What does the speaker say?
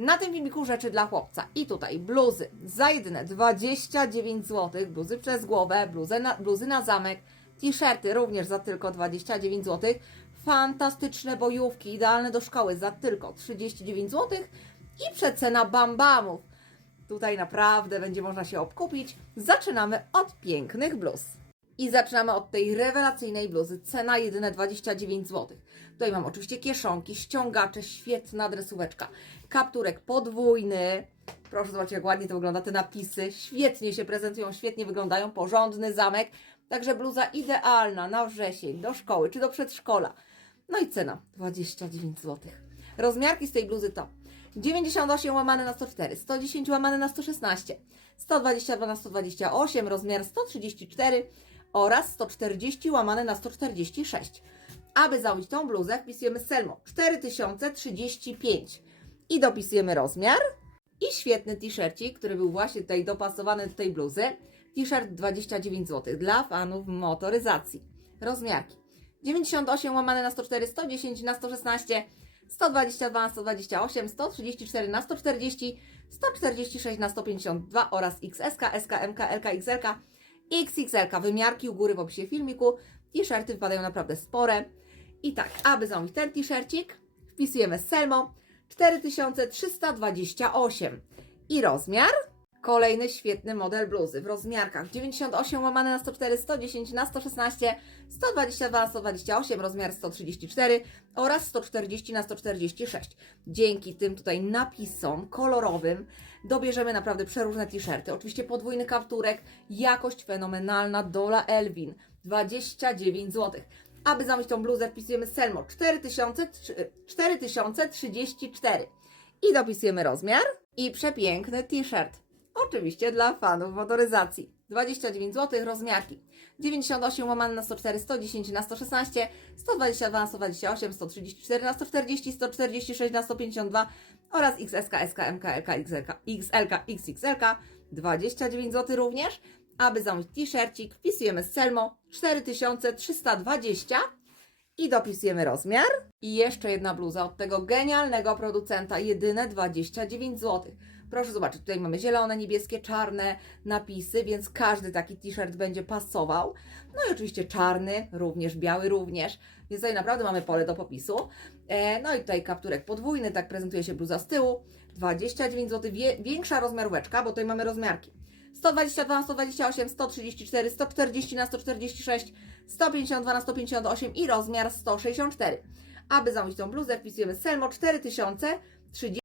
Na tym filmiku rzeczy dla chłopca. I tutaj bluzy za jedyne 29 zł, bluzy przez głowę, bluzy na, bluzy na zamek, t-shirty również za tylko 29 zł, fantastyczne bojówki, idealne do szkoły za tylko 39 zł i przecena bambamów. Tutaj naprawdę będzie można się obkupić. Zaczynamy od pięknych bluz. I zaczynamy od tej rewelacyjnej bluzy. Cena jedyne 29 zł. Tutaj mam oczywiście kieszonki, ściągacze, świetna dresóweczka. Kapturek podwójny. Proszę zobaczyć, jak ładnie to wygląda. Te napisy świetnie się prezentują, świetnie wyglądają. Porządny zamek. Także bluza idealna na wrzesień, do szkoły czy do przedszkola. No i cena 29 zł. Rozmiarki z tej bluzy to 98 łamane na 104, 110 łamane na 116, 122 na 128, rozmiar 134 oraz 140 łamane na 146. Aby zamówić tą bluzę, wpisujemy Selmo 4035 i dopisujemy rozmiar. I świetny t-shircik, który był właśnie tutaj dopasowany do tej bluzy. T-shirt 29 zł dla fanów motoryzacji. Rozmiarki 98 łamane na 104, 110 na 116, 122 na 128, 134 na 140, 146 na 152 oraz XS, SK, MK, LK, XL, XXL. Wymiarki u góry w opisie filmiku. T-shirty wypadają naprawdę spore. I tak, aby zamówić ten t-shircik, wpisujemy Selmo 4328 i rozmiar. Kolejny świetny model bluzy w rozmiarkach 98 łamane na 104, 110 na 116, 122 na 128, rozmiar 134 oraz 140 na 146. Dzięki tym tutaj napisom kolorowym dobierzemy naprawdę przeróżne t-shirty. Oczywiście podwójny kapturek, jakość fenomenalna, Dola Elvin 29 zł. Aby zamówić tą bluzę wpisujemy Selmo 4000, 4034 i dopisujemy rozmiar i przepiękny t-shirt. Oczywiście dla fanów motoryzacji. 29 zł, rozmiarki. 98 łamane na 104, 110 na 116, 122 na 128, 134 na 140, 146 na 152 oraz XSK, SK, MK, LK, XLK, XLK, XXLK. 29 zł również. Aby zamówić t-shircik, wpisujemy Selmo 4320 i dopisujemy rozmiar. I jeszcze jedna bluza od tego genialnego producenta, jedyne 29 zł. Proszę zobaczyć, tutaj mamy zielone, niebieskie, czarne napisy, więc każdy taki t-shirt będzie pasował. No i oczywiście czarny, również biały również, więc tutaj naprawdę mamy pole do popisu. E, no i tutaj kapturek podwójny, tak prezentuje się bluza z tyłu. 29 zł, większa rozmiaróweczka, bo tutaj mamy rozmiarki. 122 na 128, 134, 140 na 146, 152 na 158 i rozmiar 164. Aby zamówić tą bluzę, wpisujemy Selmo 4030